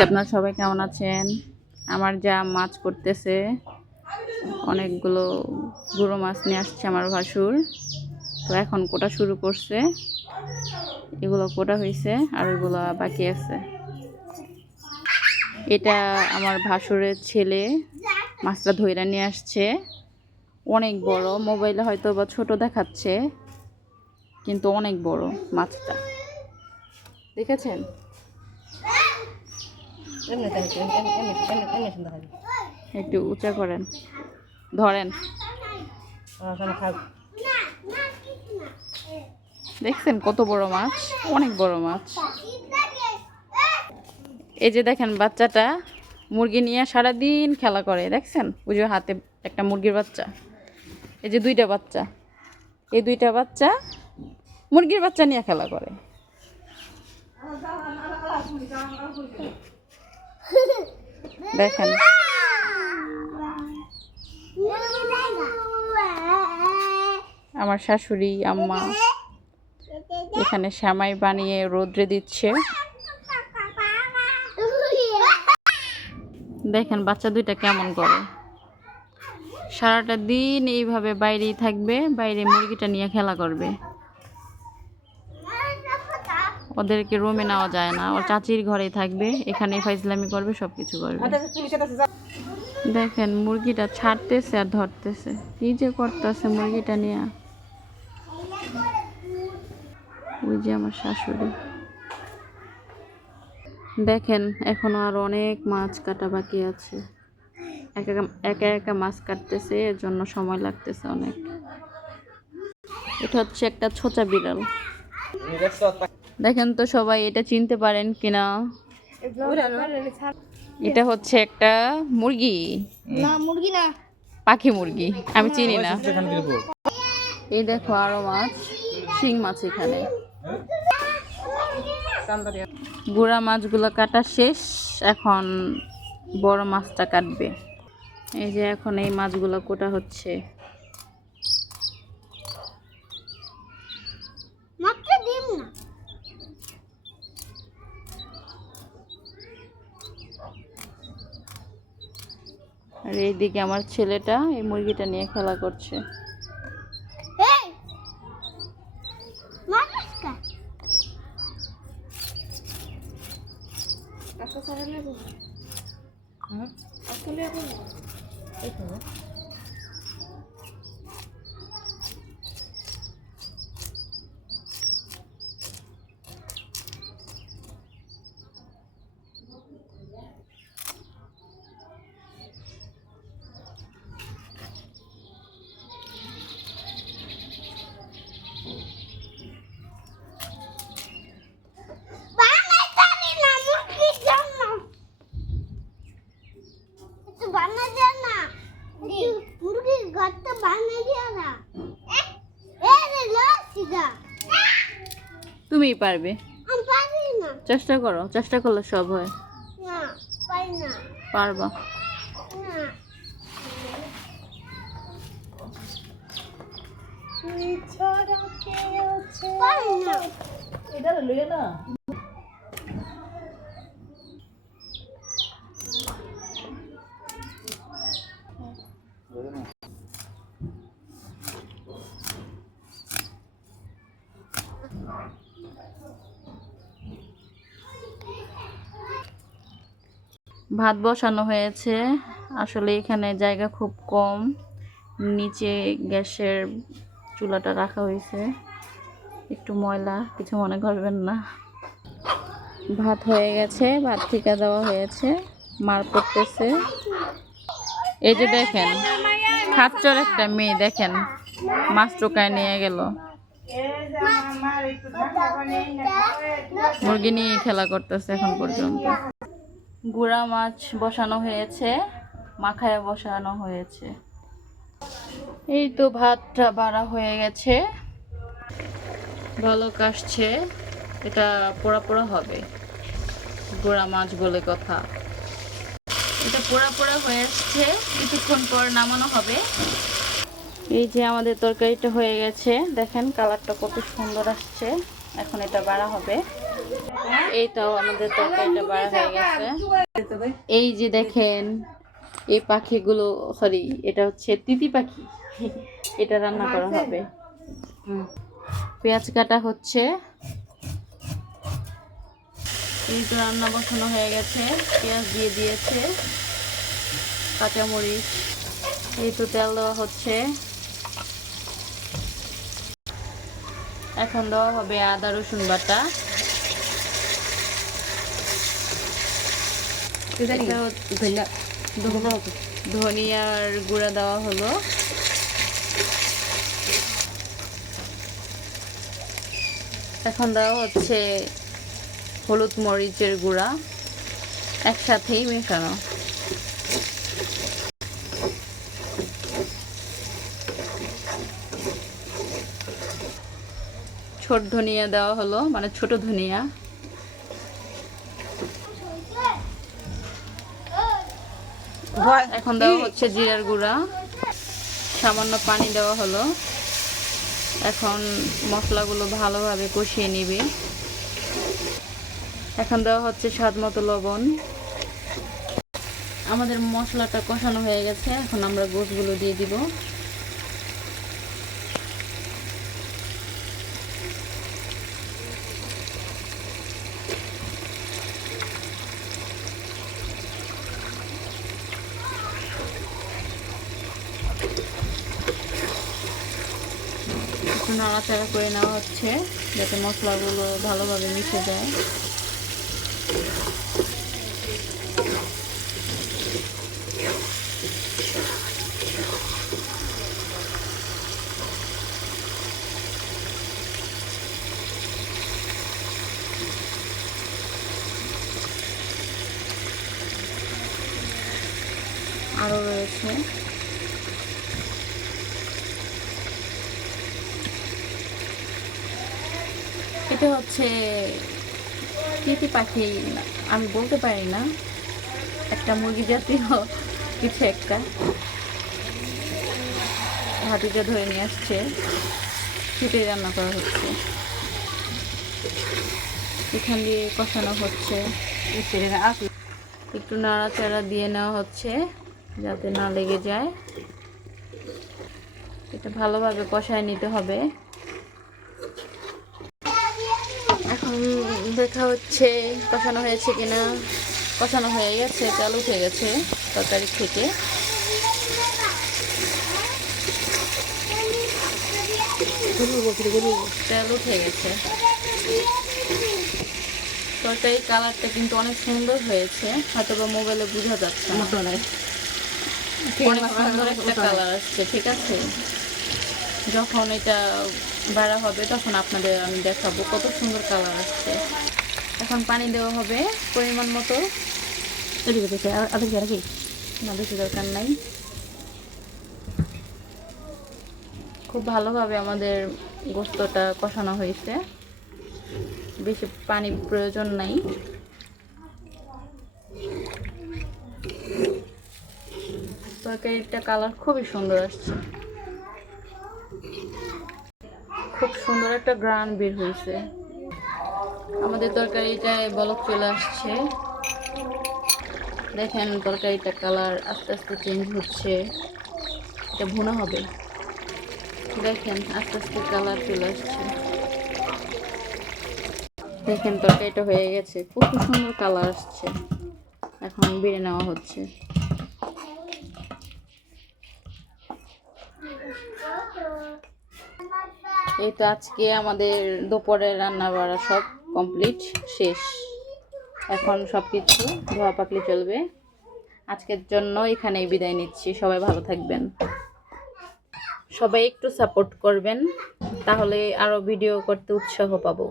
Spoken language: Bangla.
আপনারা সবাই কেমন আছেন? আমার যা মাছ করতেছে, অনেকগুলো গুঁড়ো মাছ নিয়ে আসছে আমার ভাসুর। তো এখন কোটা শুরু করছে, এগুলো কোটা হয়েছে আর এগুলো বাকি আছে। এটা আমার ভাসুরের ছেলে মাছটা ধইরা নিয়ে আসছে, অনেক বড়। মোবাইলে হয়তো বা ছোট দেখাচ্ছে, কিন্তু অনেক বড় মাছটা, দেখেছেন? একটু উঁচা করেন, ধরেন। দেখছেন কত বড় মাছ, অনেক বড় মাছ। এই যে দেখেন বাচ্চাটা মুরগি নিয়ে সারাদিন খেলা করে, দেখছেন? ওই যে হাতে একটা মুরগির বাচ্চা, এই যে দুইটা বাচ্চা, এই দুইটা বাচ্চা মুরগির বাচ্চা নিয়ে খেলা করে। দেখেন আমার শাশুড়ি আম্মা এখানে সেমাই বানিয়ে রোদ্রে দিচ্ছে। দেখেন বাচ্চা দুইটা কেমন করে, সারাটা দিন এইভাবে বাইরেই থাকবে, বাইরে মুরগিটা নিয়ে খেলা করবে। ওদেরকে রুমে নেওয়া যায় না, ওর চাচির ঘরেই থাকবে, এখানেই ফাইজলামি করবে, সব কিছু করবে। দেখেন মুরগিটা ছাড়তেছে আর ধরতেছে, কি যে করতেছে মুরগিটা নিয়ে। ওই যে আমার শাশুড়ি। দেখেন এখনো আর অনেক মাছ কাটা বাকি আছে, একা একা মাছ কাটতেছে, এর জন্য সময় লাগতেছে অনেক। এটা হচ্ছে একটা ছোচা বিড়াল। দেখেন তো সবাই এটা চিনতে পারেন কিনা? এটা হচ্ছে একটা মুরগি, না মুরগি না, পাখি মুরগি, আমি চিনি না। এই দেখো আরো মাছ, শিং মাছ এখানে। গুড়া মাছগুলো কাটা শেষ, এখন বড় মাছটা কাটবে। এই যে এখন এই মাছগুলো কোটা হচ্ছে। আর এইদিকে আমার ছেলেটা এই মুরগিটা নিয়ে খেলা করছে। তুমিই পারবে, চেষ্টা করো, চেষ্টা করলে সব হয়। পারবা। ভাত বসানো হয়েছে, আসলে এখানে জায়গা খুব কম, নিচে গ্যাসের চুলাটা রাখা হয়েছে, একটু ময়লা, কিছু মনে করবেন না। ভাত হয়ে গেছে, ভাত ঠিকা দেওয়া হয়েছে, মার পড়তেছে। এই যে দেখেন খাচ্চর একটা মেয়ে, দেখেন মাছ টোকায় নিয়ে গেল, মুরগি নিয়ে খেলা করতেছে এখন পর্যন্ত। গুড়া মাছ বসানো হয়েছে, মাখায় বসানো হয়েছে। এই তো ভাতটা বাড়া হয়ে গেছে, ভালো কাশছে, এটা পোড়া পোড়া হবে, গুড়া মাছ বলে কথা। এটা পোড়া পোড়া হয়ে আসছে, কিছুক্ষণ পর নামানো হবে। এই যে আমাদের তরকারিটা হয়ে গেছে, দেখেন কালারটা কত সুন্দর আসছে। এখন এটা বাড়া হবে। এইটাও আমাদের তরকারিটা বাড়া হয়ে গেছে। এই যে দেখেন এই পাখিগুলো, সরি এটা হচ্ছে তিতি পাখি, এটা রান্না করা হবে। পেঁয়াজ কাটা হচ্ছে, এই তো রান্না বসানো হয়ে গেছে, পেঁয়াজ দিয়ে দিয়েছে, কাঁচামরিচ, এই তো তেল দেওয়া হচ্ছে। এখন দেওয়া হবে আদা রসুন বাটা, ধনিয়ার গুঁড়া দেওয়া হলো, এখন দেওয়া হচ্ছে হলুদ মরিচের গুঁড়া, একসাথেই মেশানো। ছোট ধনিয়া দেওয়া হলো, মানে ছোট ধনিয়া। এখন দেওয়া হচ্ছে জিরার গুঁড়া, সামান্য পানি দেওয়া হলো। এখন মশলাগুলো ভালোভাবে কষিয়ে নিবে। এখন দেওয়া হচ্ছে স্বাদ মতো লবণ। আমাদের মশলাটা কষানো হয়ে গেছে, এখন আমরা গোশগুলো দিয়ে দিব। একটু নাড়াচাড়া করে নেওয়া হচ্ছে যাতে মশলাগুলো ভালোভাবে মিশে যায়। আরও রয়েছে, এটা হচ্ছে তিতি পাখি, আমি বলতে পারি না, একটা মুরগি জাতীয় কিছু একটা। হাতিটা ধরে নিয়ে আসছে, সেটাই রান্না করা হচ্ছে। এখান দিয়ে কষানো হচ্ছে, একটু নাড়াচাড়া দিয়ে নেওয়া হচ্ছে যাতে না লেগে যায়। এটা ভালোভাবে কষায় নিতে হবে। এখন দেখা হচ্ছে কষানো হয়েছে কিনা। কষানো হয়ে গেছে, তেল উঠে গেছে তরকারি থেকে। তেল উঠে গেছে, তরকারির কালারটা কিন্তু অনেক সুন্দর হয়েছে, হয়তো বা মোবাইলে বোঝা যাচ্ছে না, অনেক সুন্দর একটা কালার আসছে। ঠিক আছে, যখন এটা বাড়া হবে তখন আপনাদের আমি দেখাবো কত সুন্দর কালার আসছে। এখন পানি দেওয়া হবে পরিমাণ মতো, না বেশি দরকার নাই। খুব ভালোভাবে আমাদের গোস্তটা কষানো হয়েছে, বেশি পানি প্রয়োজন নাই। তরকারিটা কালার খুবই সুন্দর আসছে, খুব সুন্দর একটা গ্রান বের হয়েছে। আমাদের তরকারিটায় বলক চলে আসছে, দেখেন তরকারিটা কালার আস্তে আস্তে চেঞ্জ হচ্ছে। এটা ভুনা হবে, দেখেন আস্তে আস্তে কালার চলে আসছে। দেখেন তরকারিটা হয়ে গেছে, কত সুন্দর কালার আসছে। এখন বেড়ে নেওয়া হচ্ছে। এই তো আজকে আমাদের দুপুরের রান্না বাড়া সব কমপ্লিট, শেষ। এখন সব কিছু ধোয়া পাকলে চলবে। আজকের জন্য এখানেই বিদায় নিচ্ছি। সবাই ভালো থাকবেন, সবাই একটু সাপোর্ট করবেন, তাহলে আরও ভিডিও করতে উৎসাহ পাবো।